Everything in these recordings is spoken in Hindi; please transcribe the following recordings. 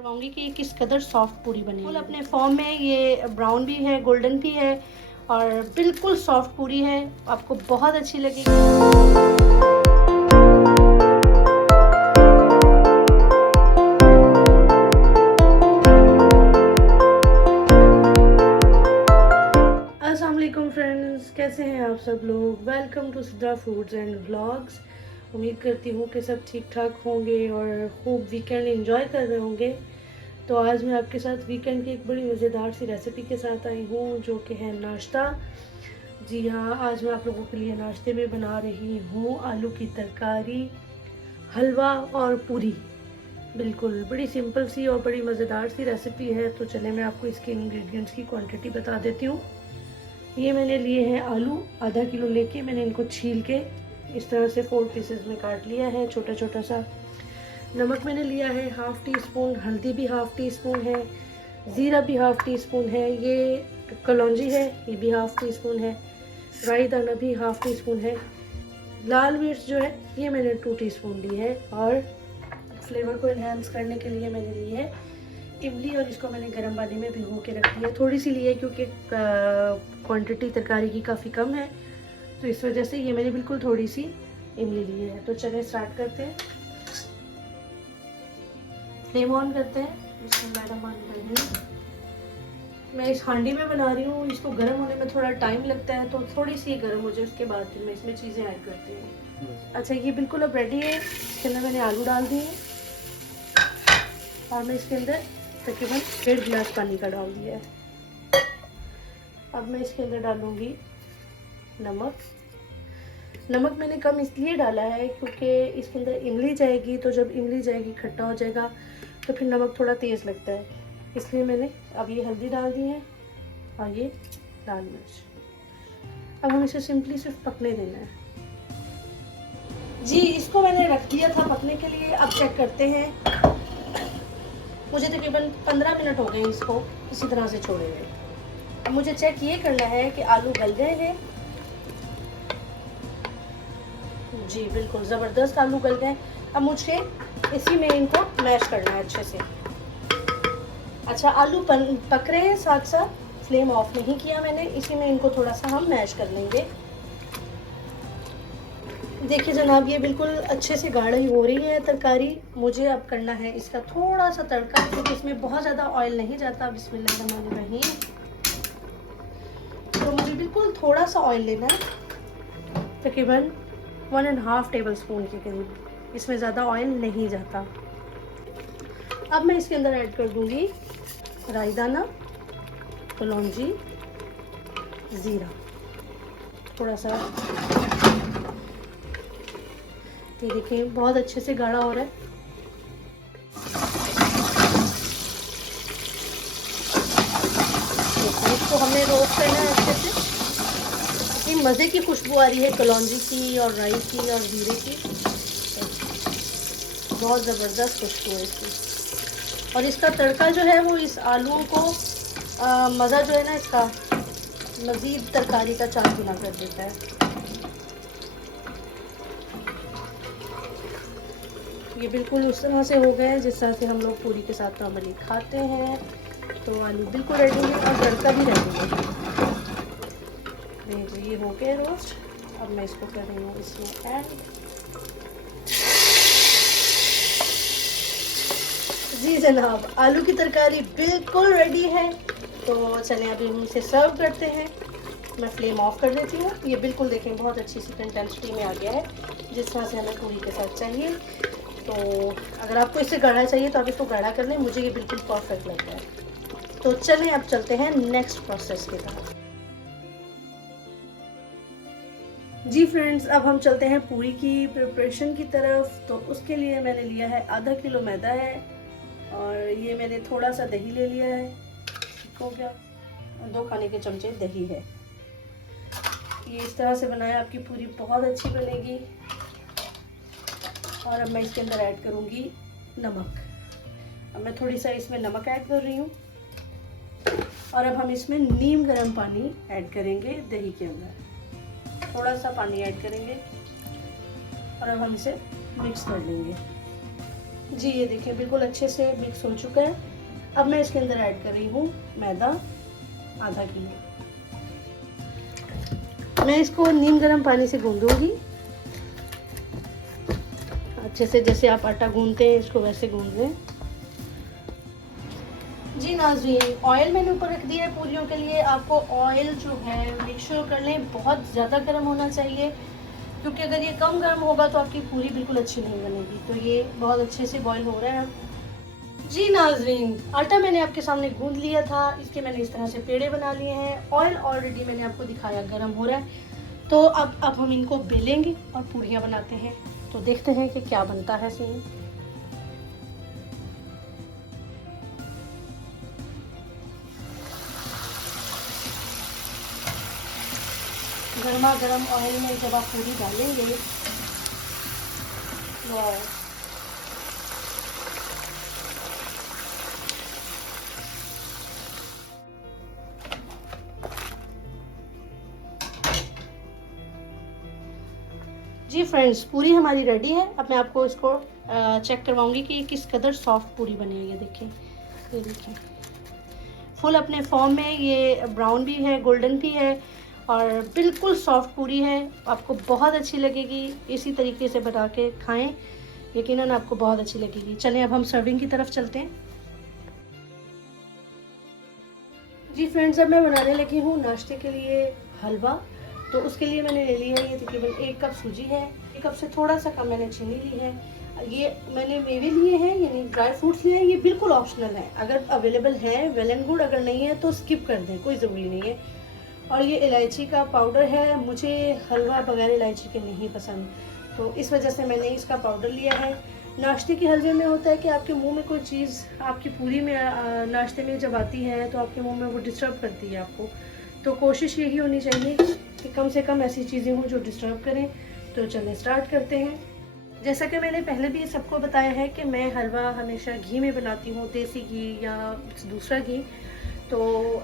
करवाऊंगी कि ये किस कदर सॉफ्ट पूरी बनी है। अपने फॉर्म में ये ब्राउन भी है, गोल्डन भी है और बिल्कुल सॉफ्ट पूरी है, आपको बहुत अच्छी लगेगी। फ्रेंड्स, कैसे हैं आप सब लोग। Welcome to Sidra foods and vlogs. उम्मीद करती हूँ कि सब ठीक ठाक होंगे और खूब वीकेंड एंजॉय कर रहे होंगे। तो आज मैं आपके साथ वीकेंड की एक बड़ी मज़ेदार सी रेसिपी के साथ आई हूँ, जो कि है नाश्ता। जी हाँ, आज मैं आप लोगों के लिए नाश्ते में बना रही हूँ आलू की तरकारी, हलवा और पूरी। बिल्कुल बड़ी सिंपल सी और बड़ी मज़ेदार सी रेसिपी है। तो चले मैं आपको इसके इंग्रेडिएंट्स की क्वांटिटी बता देती हूँ। ये मैंने लिए हैं आलू, आधा किलो लेके मैंने इनको छील के इस तरह से 4 पीसेस में काट लिया है, छोटा छोटा सा। नमक मैंने लिया है हाफ़ टी स्पून, हल्दी भी हाफ़ टी स्पून है, ज़ीरा भी हाफ़ टी स्पून है, ये कलौंजी है ये भी हाफ़ टी स्पून है, राई दाना भी हाफ़ टी स्पून है, लाल मिर्च जो है ये मैंने 2 टीस्पून ली है, और फ्लेवर को इन्हेंस करने के लिए मैंने ली है इमली, और इसको मैंने गर्म पानी में भिगो के रख दिया। थोड़ी सी ली है क्योंकि क्वांटिटी तरकारी की काफ़ी कम है, तो इस वजह से ये मैंने बिल्कुल थोड़ी सी इमली ली है। तो चलिए स्टार्ट करते हैं। फ्लेम ऑन करते हैं। बिस्मिल्लाहिर्रहमानिर्रहीम। मैं इस हांडी में बना रही हूँ, इसको गर्म होने में थोड़ा टाइम लगता है, तो थोड़ी सी गर्म हो जाए उसके बाद फिर मैं इसमें चीज़ें ऐड करती हूँ। अच्छा, ये बिल्कुल अब रेडी है। इसके अंदर मैंने आलू डाल दिए और मैं इसके अंदर तकरीबन 1.5 गिलास पानी का डाल दिया है। अब मैं इसके अंदर डालूंगी नमक। नमक मैंने कम इसलिए डाला है क्योंकि इसके अंदर इमली जाएगी, तो जब इमली जाएगी खट्टा हो जाएगा, तो फिर नमक थोड़ा तेज़ लगता है, इसलिए मैंने अब ये हल्दी डाल दी है और ये लाल मिर्च। अब हम इसे सिंपली सिर्फ पकने देना है। जी, इसको मैंने रख दिया था पकने के लिए। अब चेक करते हैं। मुझे तकरीबन 15 मिनट हो गए इसको इसी तरह से छोड़े हुए। अब मुझे चेक ये करना है कि आलू गल गए हैं। जी बिल्कुल ज़बरदस्त आलू गल गए। अब मुझे इसी में इनको मैश करना है अच्छे से। अच्छा, आलू पक रहे हैं साथ साथ, फ्लेम ऑफ नहीं किया मैंने, इसी में इनको थोड़ा सा हम मैश कर लेंगे। देखिए जनाब, ये बिल्कुल अच्छे से गाढ़ी हो रही है तरकारी। मुझे अब करना है इसका थोड़ा सा तड़का, क्योंकि इसमें बहुत ज़्यादा ऑयल नहीं जाता। बिस्मिल्लाहिर्रहमानिर्रहीम। तो मुझे बिल्कुल थोड़ा सा ऑयल लेना है, तकरीबन 1.5 टेबल स्पून के करीब, इसमें ज़्यादा ऑयल नहीं जाता। अब मैं इसके अंदर ऐड कर दूँगी राई दाना, कलौंजी, ज़ीरा, थोड़ा सा। ये देखिए बहुत अच्छे से गाढ़ा हो रहा है। इसको हमें रोस्ट करना है अच्छे से। ये मज़े की खुशबू आ रही है कलौंजी की और राई की और जीरे की, बहुत ज़बरदस्त खुशबू है इसकी। और इसका तड़का जो है वो इस आलूओं को मज़ा जो है ना इसका मज़ीद तरकारी का चार गुना कर देता है। ये बिल्कुल उस तरह से हो गए जिस तरह से हम लोग पूरी के साथ नॉर्मली खाते हैं। तो आलू बिल्कुल रेडी है और तड़का भी रेडी है। देखिए ये हो गया रोस्ट। अब मैं इसको कर रही हूँ इसमें ऐड। जी जनाब, आलू की तरकारी बिल्कुल रेडी है। तो चलिए अभी हम इसे सर्व करते हैं। मैं फ्लेम ऑफ कर देती हूँ। ये बिल्कुल देखें बहुत अच्छी सी कंसिस्टेंसी में आ गया है, जिस तरह से हमें पूरी के साथ चाहिए। तो अगर आपको इससे गाढ़ा चाहिए तो आप इसको गाढ़ा कर लें, मुझे ये बिल्कुल परफेक्ट लगता है। तो चलें अब चलते हैं नेक्स्ट प्रोसेस की तरफ। जी फ्रेंड्स, अब हम चलते हैं पूरी की प्रिपरेशन की तरफ। तो उसके लिए मैंने लिया है आधा किलो मैदा है, और ये मैंने थोड़ा सा दही ले लिया है, हो गया 2 खाने के चमचे दही है। ये इस तरह से बनाया, आपकी पूरी बहुत अच्छी बनेगी। और अब मैं इसके अंदर ऐड करूँगी नमक। अब मैं थोड़ी सा इसमें नमक ऐड कर रही हूँ, और अब हम इसमें नीम गर्म पानी ऐड करेंगे दही के अंदर। थोड़ा सा पानी ऐड करेंगे और अब हम इसे मिक्स कर लेंगे। जी ये देखिए बिल्कुल अच्छे से मिक्स हो चुका है। अब मैं इसके अंदर ऐड कर रही हूँ मैदा, आधा किलो। मैं इसको नीम गर्म पानी से गूंदूंगी अच्छे से, जैसे आप आटा गूंदते हैं इसको वैसे गूंद लें। जी नाज़रीन, ऑयल मैंने ऊपर रख दिया है पूरियों के लिए। आपको ऑयल जो है मेक श्योर कर लें बहुत ज़्यादा गर्म होना चाहिए, क्योंकि अगर ये कम गर्म होगा तो आपकी पूरी बिल्कुल अच्छी नहीं बनेगी। तो ये बहुत अच्छे से बॉईल हो रहा है। जी नाज़रीन, आटा मैंने आपके सामने गूंद लिया था, इसके मैंने इस तरह से पेड़े बना लिए हैं। ऑयल ऑलरेडी मैंने आपको दिखाया गर्म हो रहा है। तो अब हम इनको बेलेंगे और पूरियाँ बनाते हैं। तो देखते हैं कि क्या बनता है सीन। गर्मा गर्म ऑयल में जब आप पूरी डालेंगे, वाह, जी फ्रेंड्स, पूरी हमारी रेडी है। अब मैं आपको इसको चेक करवाऊंगी कि किस कदर सॉफ्ट पूरी बनी है। ये देखिए फुल अपने फॉर्म में, ये ब्राउन भी है, गोल्डन भी है और बिल्कुल सॉफ्ट पूरी है। आपको बहुत अच्छी लगेगी, इसी तरीके से बना के खाएं, यकीनन आपको बहुत अच्छी लगेगी। चलें अब हम सर्विंग की तरफ चलते हैं। जी फ्रेंड्स, अब मैं बनाने लगी हूँ नाश्ते के लिए हलवा। तो उसके लिए मैंने ले लिया है ये तकरीबन 1 कप सूजी है, 1 कप से थोड़ा सा कम मैंने चीनी ली है। ये मैंने मेवे लिए हैं, यानी ड्राई फ्रूट्स लिए हैं। ये बिल्कुल ऑप्शनल है, अगर अवेलेबल है वेल एंड गुड, अगर नहीं है तो स्किप कर दें, कोई ज़रूरी नहीं है। और ये इलायची का पाउडर है, मुझे हलवा बगैर इलायची के नहीं पसंद, तो इस वजह से मैंने इसका पाउडर लिया है। नाश्ते के हलवे में होता है कि आपके मुंह में कोई चीज़ आपकी पूरी में नाश्ते में जब आती है तो आपके मुंह में वो डिस्टर्ब करती है आपको। तो कोशिश यही होनी चाहिए कि कम से कम ऐसी चीज़ें हों जो डिस्टर्ब करें। तो चलें स्टार्ट करते हैं। जैसा कि मैंने पहले भी सबको बताया है कि मैं हलवा हमेशा घी में बनाती हूँ, देसी घी या दूसरा घी। तो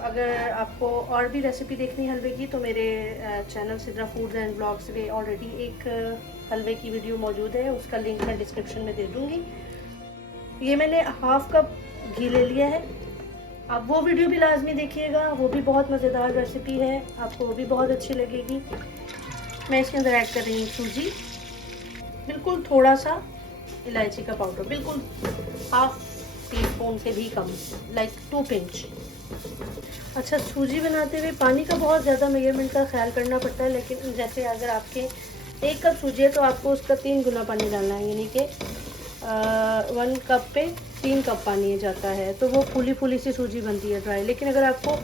अगर आपको और भी रेसिपी देखनी है हलवे की तो मेरे channel Sidra foods and blogs में ऑलरेडी एक हलवे की वीडियो मौजूद है, उसका लिंक मैं डिस्क्रिप्शन में दे दूँगी। ये मैंने हाफ कप घी ले लिया है। आप वो वीडियो भी लाजमी देखिएगा, वो भी बहुत मज़ेदार रेसिपी है, आपको वो भी बहुत अच्छी लगेगी। मैं इसके अंदर ऐड कर रही हूँ सूजी, बिल्कुल थोड़ा सा इलायची का पाउडर, बिल्कुल हाफ टी स्पून से भी कम, लाइक 2 पिंच। अच्छा, सूजी बनाते हुए पानी का बहुत ज़्यादा मेजरमेंट का ख्याल करना पड़ता है, लेकिन जैसे अगर आपके 1 कप सूजी है तो आपको उसका 3 गुना पानी डालना है, यानी कि 1 कप पे 3 कप पानी जाता है, तो वो फूली फूली सी सूजी बनती है ड्राई। लेकिन अगर आपको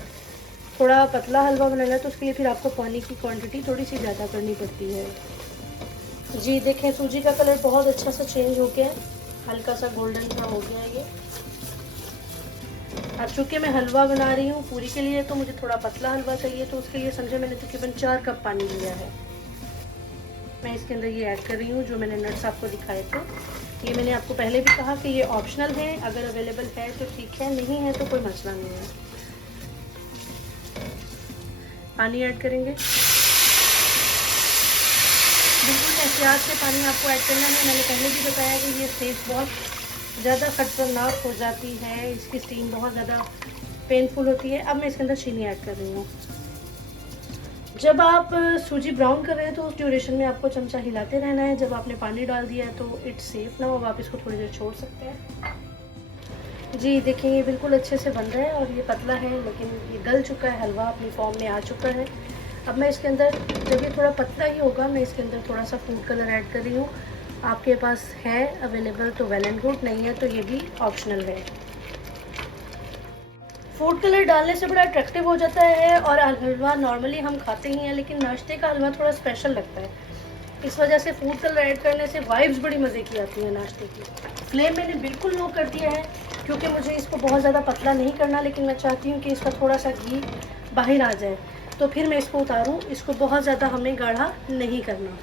थोड़ा पतला हलवा बनाना है तो उसके लिए फिर आपको पानी की क्वांटिटी थोड़ी सी ज़्यादा करनी पड़ती है। जी देखें, सूजी का कलर बहुत अच्छा सा चेंज हो गया है, हल्का सा गोल्डन सा हो गया है ये। अब चूँकि मैं हलवा बना रही हूँ पूरी के लिए तो मुझे थोड़ा पतला हलवा चाहिए, तो उसके लिए समझे मैंने तकरीबन 4 कप पानी लिया है। मैं इसके अंदर ये ऐड कर रही हूँ जो मैंने नट्स आपको दिखाए थे। ये मैंने आपको पहले भी कहा कि ये ऑप्शनल है, अगर अवेलेबल है तो ठीक है, नहीं है तो कोई मसला नहीं है। पानी ऐड करेंगे, बिल्कुल एहतियात से पानी आपको ऐड करना है। मैंने पहले भी बताया कि ये सेफ बहुत ज़्यादा खतरनाक हो जाती है, इसकी स्टीम बहुत ज़्यादा पेनफुल होती है। अब मैं इसके अंदर चीनी ऐड कर रही हूँ। जब आप सूजी ब्राउन कर रहे हैं तो उस ड्यूरेशन में आपको चमचा हिलाते रहना है। जब आपने पानी डाल दिया है तो इट्स सेफ ना हो, आप इसको थोड़ी देर छोड़ सकते हैं। जी देखिए, ये बिल्कुल अच्छे से बन रहा है और ये पतला है लेकिन ये गल चुका है, हलवा अपनी फॉर्म में आ चुका है। अब मैं इसके अंदर, जब ये थोड़ा पतला ही होगा, मैं इसके अंदर थोड़ा सा फूड कलर ऐड कर रही हूँ। आपके पास है अवेलेबल तो वेल एंड गुड, नहीं है तो ये भी ऑप्शनल है। फूड कलर डालने से बड़ा अट्रैक्टिव हो जाता है और हलवा नॉर्मली हम खाते ही हैं, लेकिन नाश्ते का हलवा थोड़ा स्पेशल लगता है, इस वजह से फूड कलर ऐड करने से वाइब्स बड़ी मज़े की आती है नाश्ते की। फ्लेम मैंने बिल्कुल लो कर दिया है क्योंकि मुझे इसको बहुत ज़्यादा पतला नहीं करना, लेकिन मैं चाहती हूँ कि इसका थोड़ा सा घी बाहर आ जाए, तो फिर मैं इसको उतारूँ। इसको बहुत ज़्यादा हमें गाढ़ा नहीं करना।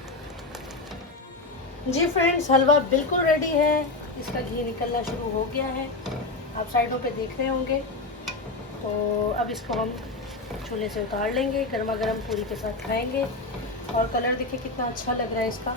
जी फ्रेंड्स, हलवा बिल्कुल रेडी है, इसका घी निकलना शुरू हो गया है, आप साइडों पे देख रहे होंगे। तो अब इसको हम चूल्हे से उतार लेंगे, गर्मा गर्म पूरी के साथ खाएंगे। और कलर देखिए कितना अच्छा लग रहा है इसका,